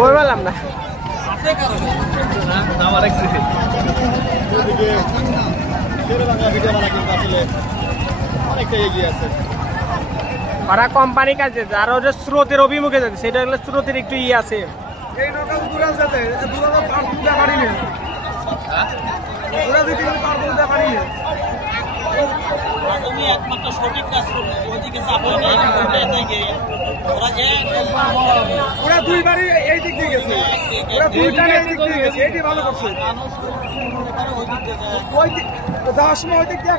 করলাম না অনেকটা এগিয়ে আছে। ওরা কোম্পানি কাজে আর ওদের স্রোতের অভিমুখে যাচ্ছে, সেটা হলো স্রোতের একটু ইয়ে আছে। এই নৌকা দূরে যেতে দূরে পার তুলতে পারি না, দূরে দিতে পার তুলতে পারি না। তুমি একমাত্র সঠিক কাজ করবে, ওইদিকে চাপো না, ওরা দুইবারই এই দিক দিয়ে গেছে, ওরা দুইটা এই দিক দিয়ে গেছে, এইটি ভালো করছে। ওই দিক যাওয়ার সময় ওই দিক দিয়ে